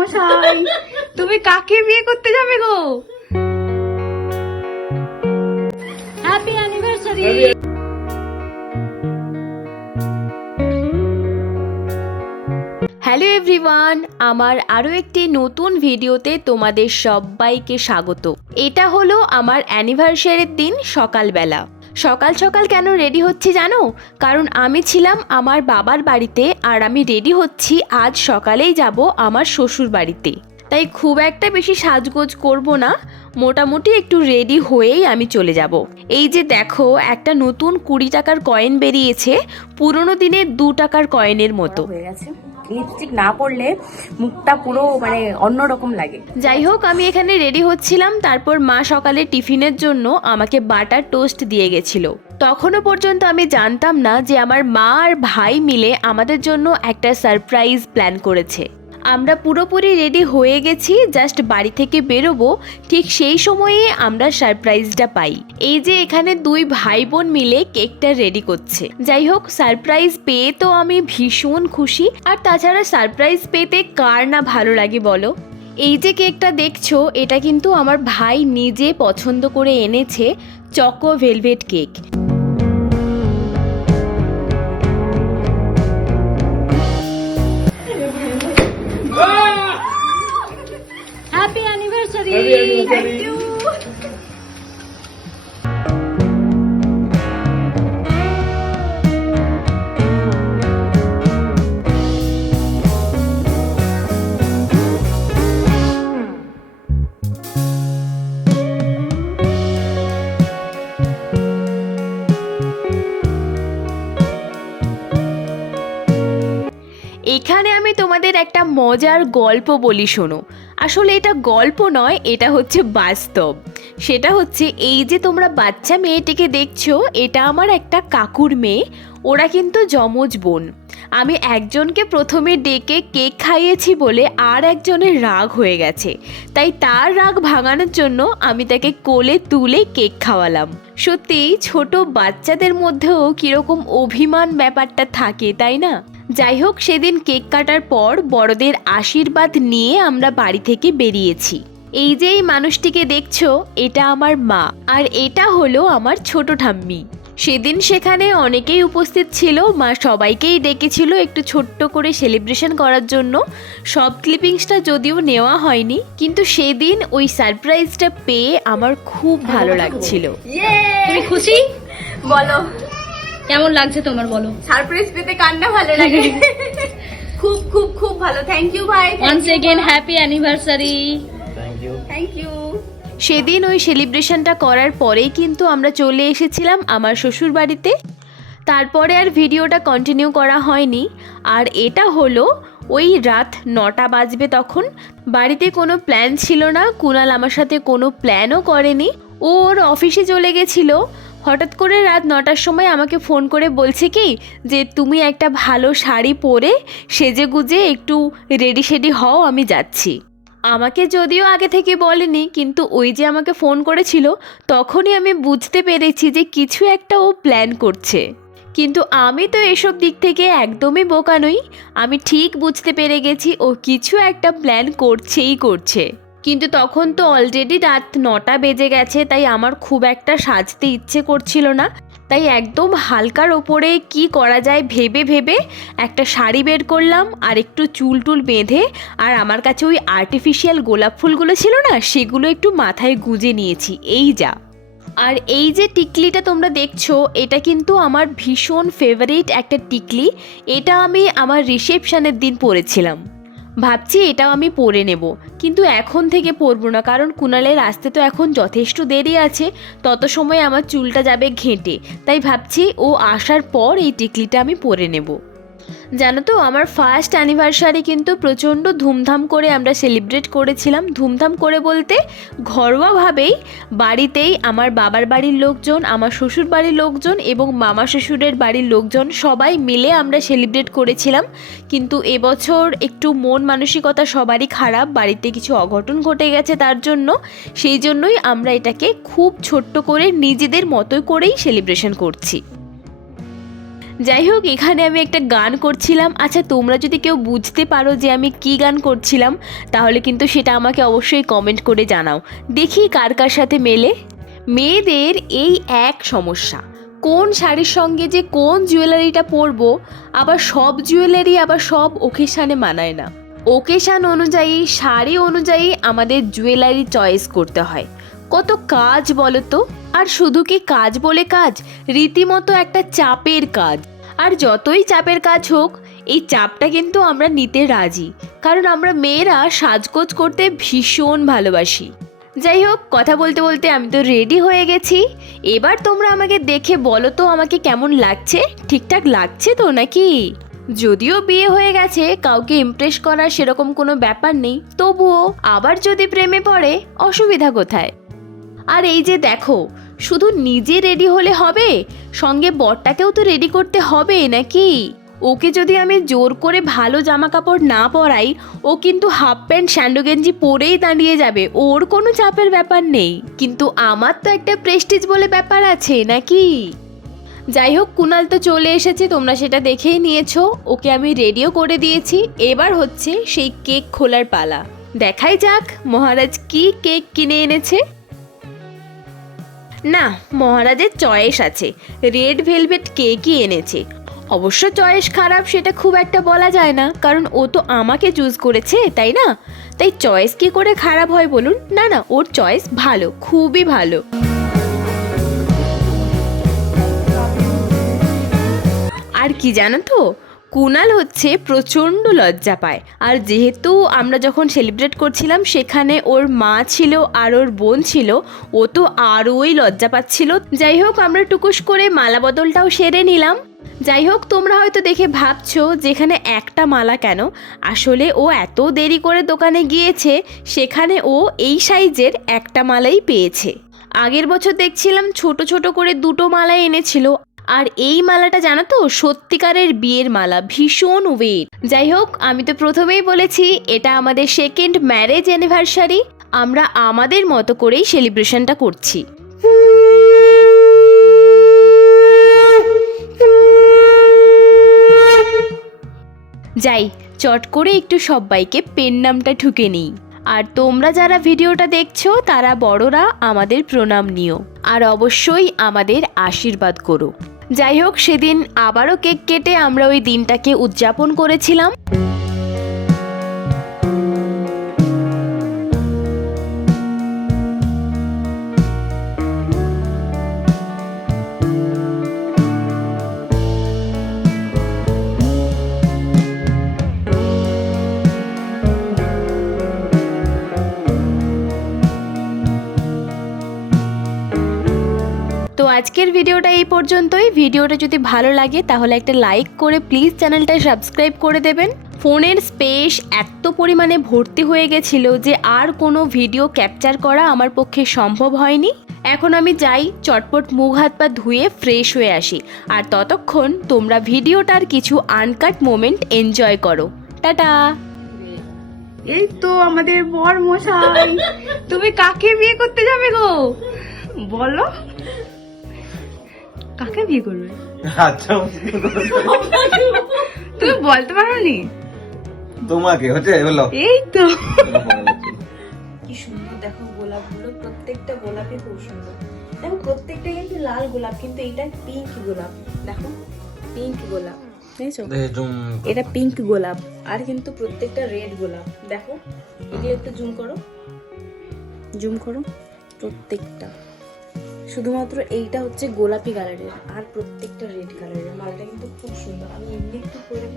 মশাই, তুমি কাকে বিয়ে করতে যাবে গো? Happy anniversary. হ্যালো এভরিওয়ান, আমার আরও একটি নতুন ভিডিওতে তোমাদের সবাইকে স্বাগত। এটা হলো আমার অ্যানিভার্সারির দিন সকালবেলা। সকাল সকাল কেন রেডি হচ্ছি জানো? কারণ আমি ছিলাম আমার বাবার বাড়িতে আর আমি রেডি হচ্ছি আজ সকালেই যাব আমার শ্বশুর বাড়িতে। তাই খুব একটা বেশি সাজগোজ করব না, মোটামুটি একটু রেডি হয়েই আমি চলে যাব। এই যে দেখো, একটা নতুন 20 টাকার কয়েন বেরিয়েছে, পুরনো দিনের 2 টাকার কয়েনের মতো হয়ে গেছে। লিপস্টিক না পরলে মুখটা পুরো অন্যরকম লাগে। যাই হোক, আমি এখানে রেডি হচ্ছিলাম। তারপর মা সকালে টিফিনের জন্য আমাকে বাটার টোস্ট দিয়ে গেছিল। তখনও পর্যন্ত আমি জানতাম না যে আমার মা আর ভাই মিলে আমাদের জন্য একটা সারপ্রাইজ প্ল্যান করেছে। আমরা পুরোপুরি রেডি হয়ে গেছি, জাস্ট বাড়ি থেকে বেরোবো, ঠিক সেই সময়ে আমরা সারপ্রাইজটা পাই। এই যে এখানে 2 ভাই বোন মিলে কেকটা রেডি করছে। যাই হোক, সারপ্রাইজ পেয়ে তো আমি ভীষণ খুশি। আর তাছাড়া সারপ্রাইজ পেতে কার না ভালো লাগে বলো? এই যে কেকটা দেখছো, এটা কিন্তু আমার ভাই নিজে পছন্দ করে এনেছে, choco velvet cake. Happy anniversary. Thank you. এখানে আমি তোমাদের একটা মজার গল্প বলি, শোনো। আসলে এটা গল্প নয়, এটা হচ্ছে বাস্তব। সেটা হচ্ছে, এই যে তোমরা বাচ্চা মেয়েটিকে দেখছো, এটা আমার একটা কাকুর মেয়ে। ওরা কিন্তু যমজ বোন। আমি একজনকে প্রথমে ডেকে কেক খাইয়েছি বলে আর একজনের রাগ হয়ে গেছে, তাই তার রাগ ভাঙানোর জন্য আমি তাকে কোলে তুলে কেক খাওয়ালাম। সত্যি ছোট বাচ্চাদের মধ্যেও কিরকম অভিমান ব্যাপারটা থাকে, তাই না? যাই হোক, সেদিন কেক কাটার পর বড়দের আশীর্বাদ নিয়ে আমরা বাড়ি থেকে বেরিয়েছি। এই যে এই মানুষটিকে দেখছো, এটা আমার মা, আর এটা হলো আমার ছোট ঠাম্মি। সেদিন সেখানে অনেকেই উপস্থিত ছিল, মা সবাইকেই ডেকেছিল একটু ছোট্ট করে সেলিব্রেশন করার জন্য। সব ক্লিপিংসটা যদিও নেওয়া হয়নি, কিন্তু সেদিন ওই সারপ্রাইজটা পেয়ে আমার খুব ভালো লাগছিল। তুমি খুশি? বলো কেমন লাগছে তোমার, বলো। সারপ্রাইজ পেতে কান্না ভালো লাগে। খুব খুব খুব ভালো। থ্যাংক ইউ ভাই। Once again happy anniversary. Thank you. সেদিন ওই সেলিব্রেশনটা করার পরেই কিন্তু আমরা চলে এসেছিলাম আমার শ্বশুর বাড়িতে। তারপরে আর ভিডিওটা কন্টিনিউ করা হয়নি। আর এটা হলো ওই রাত 9টা বাজবে তখন। বাড়িতে কোনো প্ল্যান ছিল না, কুনাল আমার সাথে কোনো প্ল্যানও করেনি, ও ওর অফিসে চলে গেছিলো। হঠাৎ করে রাত 9টার সময় আমাকে ফোন করে বলছে কি যে তুমি একটা ভালো শাড়ি পরে সেজে গুজে একটু রেডি সেডি হও, আমি যাচ্ছি। আমাকে যদিও আগে থেকে বলেনি, কিন্তু ওই যে আমাকে ফোন করেছিল, তখনই আমি বুঝতে পেরেছি যে কিছু একটা ও প্ল্যান করছে। কিন্তু আমি তো এসব দিক থেকে একদমই বোকা নই। আমি ঠিক বুঝতে পেরে গেছি ও কিছু একটা প্ল্যান করছেই করছে। কিন্তু তখন তো অলরেডি রাত 9টা বেজে গেছে, তাই আমার খুব একটা সাজতে ইচ্ছে করছিল না। তাই একদম হালকার ওপরে কি করা যায় ভেবে ভেবে একটা শাড়ি বের করলাম, আর একটু চুল টুল বেঁধে, আর আমার কাছে ওই আর্টিফিশিয়াল গোলাপ ফুলগুলো ছিল না, সেগুলো একটু মাথায় গুজে নিয়েছি, এই যা। আর এই যে টিকলিটা তোমরা দেখছো, এটা কিন্তু আমার ভীষণ ফেভারিট একটা টিকলি। এটা আমি আমার রিসেপশনের দিন পরেছিলাম। ভাবছি এটাও আমি পরে নেব, কিন্তু এখন থেকে পরবো না, কারণ কুনালের আসতে তো এখন যথেষ্ট দেরি আছে। তত সময় আমার চুলটা যাবে ঘেঁটে, তাই ভাবছি ও আসার পর এই টিকলিটা আমি পরে নেব। জানো তো, আমার ফার্স্ট অ্যানিভার্সারি কিন্তু প্রচণ্ড ধুমধাম করে আমরা সেলিব্রেট করেছিলাম। ধুমধাম করে বলতে ঘরোয়াভাবেই, বাড়িতেই আমার বাবার বাড়ির লোকজন, আমার শ্বশুর বাড়ির লোকজন এবং মামা শ্বশুরের বাড়ির লোকজন সবাই মিলে আমরা সেলিব্রেট করেছিলাম। কিন্তু এবছর একটু মন মানসিকতা সবারই খারাপ, বাড়িতে কিছু অঘটন ঘটে গেছে, তার জন্য সেই জন্যই আমরা এটাকে খুব ছোট্ট করে নিজেদের মতোই করেই সেলিব্রেশন করছি। যাই হোক, এখানে আমি একটা গান করছিলাম। আচ্ছা, তোমরা যদি কেউ বুঝতে পারো যে আমি কি গান করছিলাম, তাহলে কিন্তু সেটা আমাকে অবশ্যই কমেন্ট করে জানাও, দেখি কার কার সাথে মেলে। মেয়েদের এই এক সমস্যা, কোন শাড়ির সঙ্গে যে কোন জুয়েলারিটা পরবো, আবার সব জুয়েলারি আবার সব ওকেশানে মানায় না। ওকেশান অনুযায়ী, শাড়ি অনুযায়ী আমাদের জুয়েলারি চয়েস করতে হয়। কত কাজ বলো তো। আর শুধু কি কাজ বলে কাজ, রীতিমতো একটা চাপের কাজ। আর যতই চাপের কাজ হোক, এই চাপটা কিন্তু আমরা নিতে রাজি, কারণ আমরা মেয়েরা সাজগোজ করতে ভীষণ ভালোবাসি। যাই হোক, কথা বলতে বলতে আমি তো রেডি হয়ে গেছি। এবার তোমরা আমাকে দেখে বলো তো আমাকে কেমন লাগছে, ঠিকঠাক লাগছে তো নাকি? যদিও বিয়ে হয়ে গেছে, কাউকে ইমপ্রেস করার সেরকম কোনো ব্যাপার নেই, তবুও আবার যদি প্রেমে পড়ে, অসুবিধা কোথায়? আর এই যে দেখো, শুধু নিজে রেডি হলে হবে, সঙ্গে বরটাকেও তো রেডি করতে হবে নাকি? ওকে যদি আমি জোর করে ভালো জামা কাপড় না পরাই, ও কিন্তু হাফ প্যান্ট স্যান্ডো গেঞ্জি পরেই দাঁড়িয়ে যাবে, ওর কোনো চাপের ব্যাপার নেই। কিন্তু আমার তো একটা প্রেস্টিজ বলে ব্যাপার আছে নাকি? যাই হোক, কুনাল তো চলে এসেছে, তোমরা সেটা দেখেই নিয়েছো। ওকে আমি রেডিও করে দিয়েছি। এবার হচ্ছে সেই কেক খোলার পালা। দেখাই যাক মহারাজ কি কেক কিনে এনেছে। না, মহারাজের চয়েস আছে, রেড ভেলভেট কেকই এনেছে। অবশ্য চয়েস খারাপ সেটা খুব একটা বলা যায় না, কারণ ও তো আমাকে চুজ করেছে, তাই না? তাই চয়েস কি করে খারাপ হয় বলুন? না না, ওর চয়েস ভালো, খুবই ভালো। আর কি জানো তো, কুনাল হচ্ছে প্রচণ্ড লজ্জা পায়। আর যেহেতু আমরা যখন সেলিব্রেট করছিলাম সেখানে ওর মা ছিল আর ওর বোন ছিল, ও তো আরোই লজ্জা পাচ্ছিল। যাই হোক, আমরা টুকুস করে মালা বদলটাও সেরে নিলাম। যাই হোক, তোমরা হয়তো দেখে ভাবছো যেখানে একটা মালা কেন, আসলে ও এত দেরি করে দোকানে গিয়েছে, সেখানে ও এই সাইজের একটা মালাই পেয়েছে। আগের বছর দেখছিলাম ছোট ছোট করে দুটো মালা এনেছিল। আর এই মালাটা জানো তো, সত্যিকারের বিয়ের মালা, ভীষণ ওয়েট। যাই হোক, আমি তো প্রথমেই বলেছি এটা আমাদের সেকেন্ড ম্যারেজ অ্যানিভার্সারি, আমরা আমাদের মতো করেই সেলিব্রেশনটা করছি। যাই, চট করে একটু সবাইকে পেন নামটা ঠুকে নিই। আর তোমরা যারা ভিডিওটা দেখছো তারা বড়রা আমাদের প্রণাম নিও, আর অবশ্যই আমাদের আশীর্বাদ করো। যাই হোক, সেদিন আবারও কেক কেটে আমরা ওই দিনটাকে উদযাপন করেছিলাম। তো আজকের ভিডিওটা এই পর্যন্তই। ভিডিওটা যদি ভালো লাগে তাহলে একটা লাইক করে প্লিজ চ্যানেলটা সাবস্ক্রাইব করে দেবেন। ফোনের স্পেস এত পরিমাণে ভর্তি হয়ে গেছিল যে আর কোনো ভিডিও ক্যাপচার করা আমার পক্ষে সম্ভব হয়নি। এখন আমি যাই, চটপট মুখ হাত পা ধুয়ে ফ্রেশ হয়ে আসি। আর ততক্ষণ তোমরা ভিডিওটার কিছু আনকাট মোমেন্ট এনজয় করো। টাটা। এই তো আমাদের বর মশাই, তুমি কাকে বিয়ে করতে যাবে গো? বলো, কাকে বিয়ে করবে? আচ্ছা, তুমি বলতে পারো নি? তোমাকে হচ্ছে বলো। এই তো কি সুন্দর দেখো গোলাপগুলো, প্রত্যেকটা গোলাপই খুব সুন্দর। দেখো প্রত্যেকটা কিন্তু লাল গোলাপ, কিন্তু এইটা পিঙ্ক গোলাপ। দেখো পিঙ্ক গোলাপ, দেখছো? এটা পিঙ্ক গোলাপ, আর কিন্তু প্রত্যেকটা রেড গোলাপ। দেখো এগুলো একটু জুম করো, জুম করো। প্রত্যেকটা, শুধুমাত্র এইটা হচ্ছে গোলাপি কালারের, আর প্রত্যেকটা রেড কালারের। মালটা কিন্তু খুব সুন্দর। আমি এমনি একটু করে